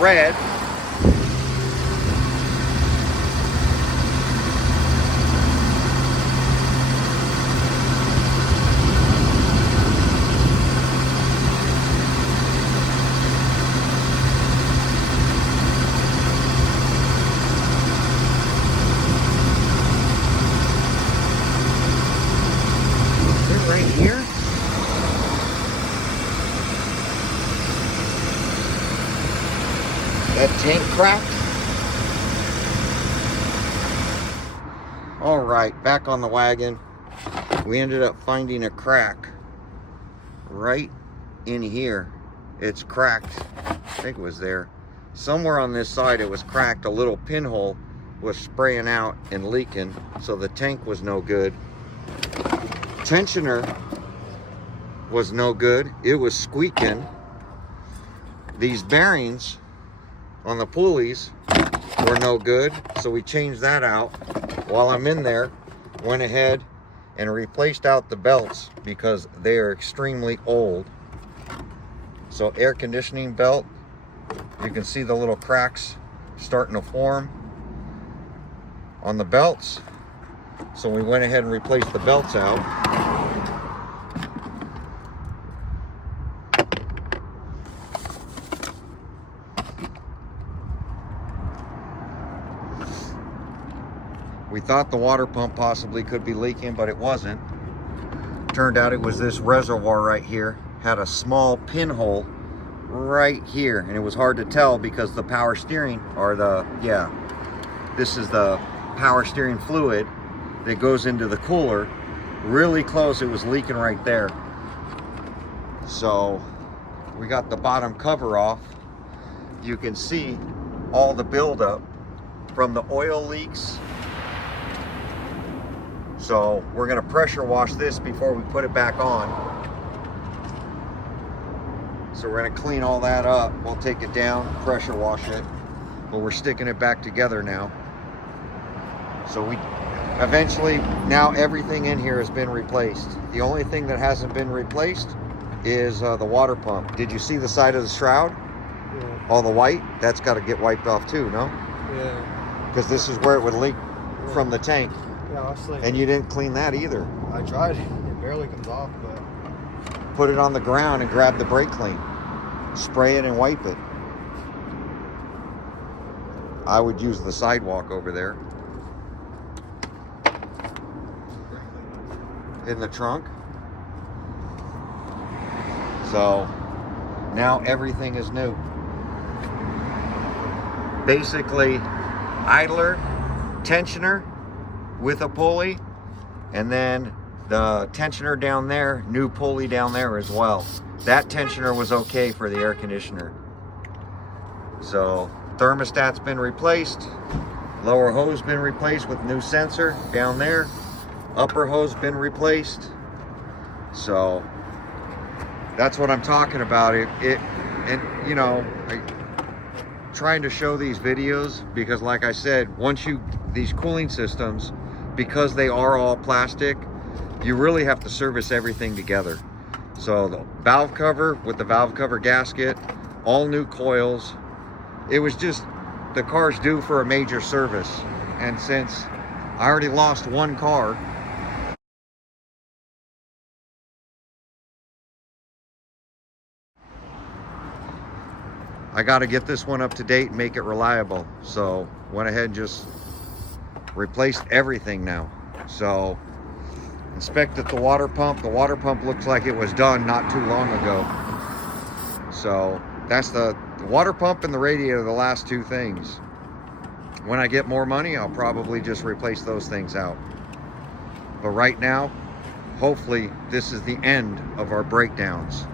red. Right here. That tank cracked. All right, back on the wagon. We ended up finding a crack right in here. It's cracked. I think it was there. Somewhere on this side it was cracked. A little pinhole was spraying out and leaking, so the tank was no good. Tensioner was no good. It was squeaking. These bearings on the pulleys were no good, so we changed that out. While I'm in there, went ahead and replaced out the belts because they are extremely old. So air conditioning belt, you can see the little cracks starting to form on the belts. So we went ahead and replaced the belts out. We thought the water pump possibly could be leaking, but it wasn't. Turned out it was this reservoir right here. Had a small pinhole right here, and it was hard to tell because the power steering, or this is the power steering fluid that goes into the cooler. Really close, it was leaking right there. So we got the bottom cover off. You can see all the buildup from the oil leaks. So we're gonna pressure wash this before we put it back on. So we're gonna clean all that up. We'll take it down, pressure wash it, but we're sticking it back together now. So we eventually, now everything in here has been replaced. The only thing that hasn't been replaced is the water pump. Did you see the side of the shroud? Yeah. All the white? That's got to get wiped off too, no? Yeah. Because this is where it would leak from the tank. Yeah, honestly. And you didn't clean that either. I tried. It barely comes off, but... Put it on the ground and grab the brake clean. Spray it and wipe it. I would use the sidewalk over there. In the trunk. So now everything is new. Basically, idler, tensioner with a pulley, and then the tensioner down there, new pulley down there as well. That tensioner was okay for the air conditioner. So thermostat's been replaced, lower hose been replaced with new sensor down there, upper hose been replaced. So that's what I'm talking about. And you know, trying to show these videos because, like I said, these cooling systems, because they are all plastic, you really have to service everything together. So the valve cover with the valve cover gasket, all new coils. It was just, the car's due for a major service. And since I already lost one car, I got to get this one up to date and make it reliable. So went ahead and just replaced everything now. So inspected the water pump. The water pump looks like it was done not too long ago. So that's the water pump and the radiator, the last two things. When I get more money, I'll probably just replace those things out. But right now, hopefully this is the end of our breakdowns.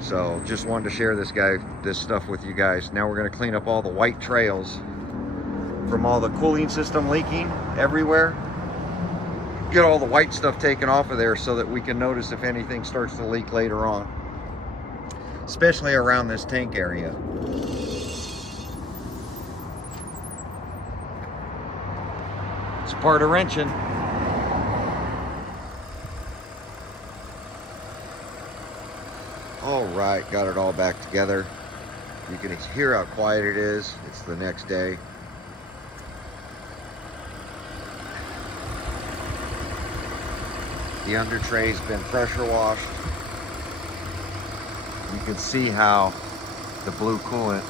So just wanted to share this stuff with you guys. Now we're going to clean up all the white trails from all the cooling system leaking everywhere. Get all the white stuff taken off of there so that we can notice if anything starts to leak later on, especially around this tank area. It's part of wrenching. All right, got it all back together. You can hear how quiet it is. It's the next day. The under tray's been pressure washed. You can see how the blue coolant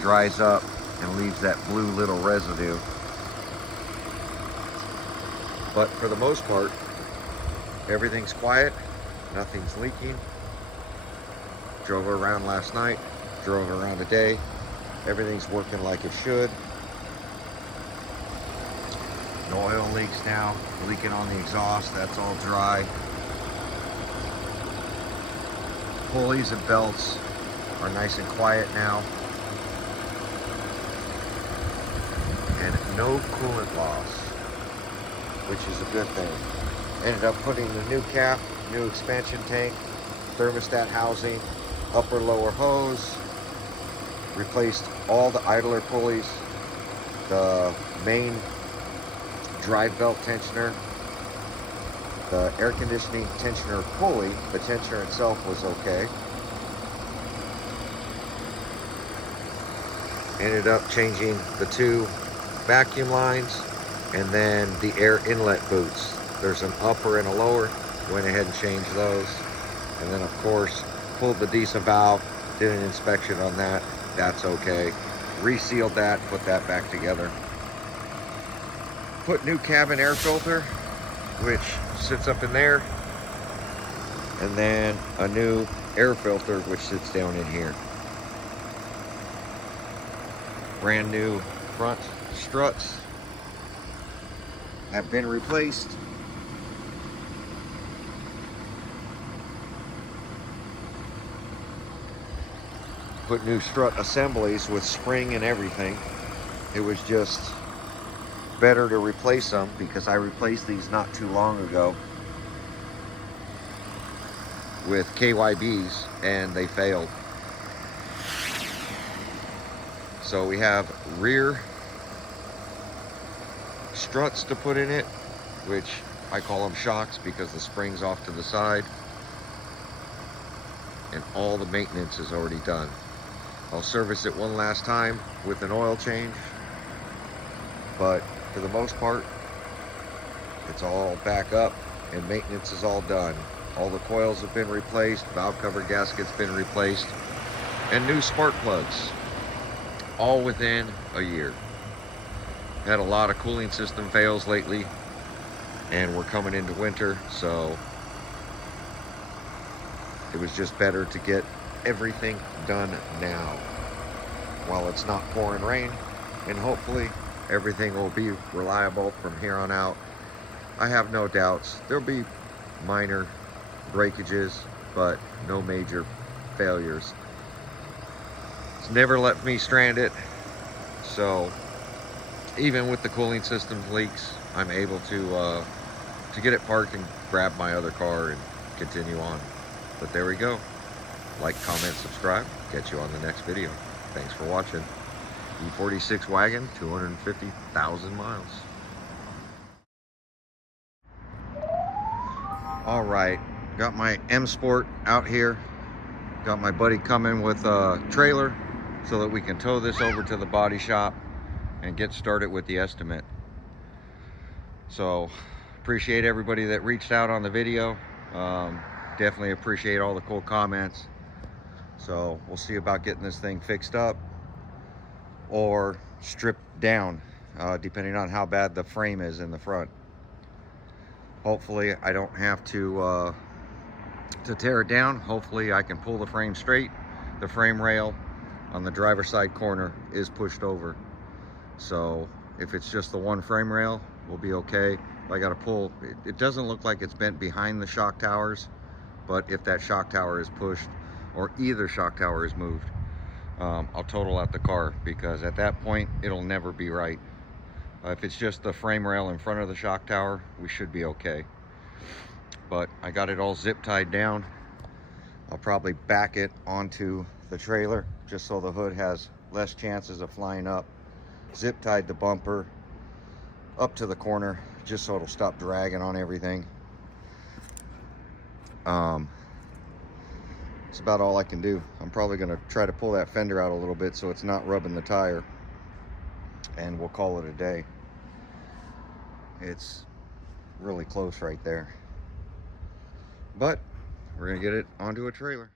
dries up and leaves that blue little residue. But for the most part, everything's quiet, nothing's leaking. Drove around last night, drove around today. Everything's working like it should. No oil leaks now, leaking on the exhaust, that's all dry. Pulleys and belts are nice and quiet now. And no coolant loss, which is a good thing. Ended up putting the new cap, new expansion tank, thermostat housing, upper lower hose, replaced all the idler pulleys, the main drive belt tensioner, the air conditioning tensioner pulley. The tensioner itself was okay. Ended up changing the 2 vacuum lines and then the air inlet boots. There's an upper and a lower. Went ahead and changed those. And then of course pulled the diesel valve, did an inspection on that. That's okay. Resealed that, put that back together. Put new cabin air filter, which sits up in there. And then a new air filter, which sits down in here. Brand new front struts have been replaced. Put new strut assemblies with spring and everything. It was just better to replace them because I replaced these not too long ago with KYBs and they failed. So we have rear struts to put in it, which I call them shocks because the spring's off to the side, and all the maintenance is already done. I'll service it one last time with an oil change, but for the most part, it's all back up and maintenance is all done. All the coils have been replaced, valve cover gasket's been replaced, and new spark plugs, all within a year. Had a lot of cooling system fails lately, and we're coming into winter, so it was just better to get everything done now while it's not pouring rain, and hopefully everything will be reliable from here on out. I have no doubts. There'll be minor breakages, but no major failures. It's never left me stranded, so even with the cooling system leaks, I'm able to get it parked and grab my other car and continue on. But there we go. Like, comment, subscribe. Catch you on the next video. Thanks for watching. E46 Wagon, 250,000 miles. All right, got my M Sport out here. Got my buddy coming with a trailer so that we can tow this over to the body shop and get started with the estimate. So appreciate everybody that reached out on the video. Definitely appreciate all the cool comments. So we'll see about getting this thing fixed up or stripped down, depending on how bad the frame is in the front. Hopefully I don't have to tear it down. Hopefully I can pull the frame straight. The frame rail on the driver's side corner is pushed over. So if it's just the one frame rail, we'll be okay. If I got to pull, it doesn't look like it's bent behind the shock towers, but if that shock tower is pushed or either shock tower is moved, I'll total out the car, because at that point it'll never be right. If it's just the frame rail in front of the shock tower, we should be okay. But I got it all zip tied down. I'll probably back it onto the trailer just so the hood has less chances of flying up. Zip tied the bumper up to the corner just so it'll stop dragging on everything. That's about all I can do. I'm probably going to try to pull that fender out a little bit so it's not rubbing the tire, and we'll call it a day. It's really close right there, but we're going to get it onto a trailer.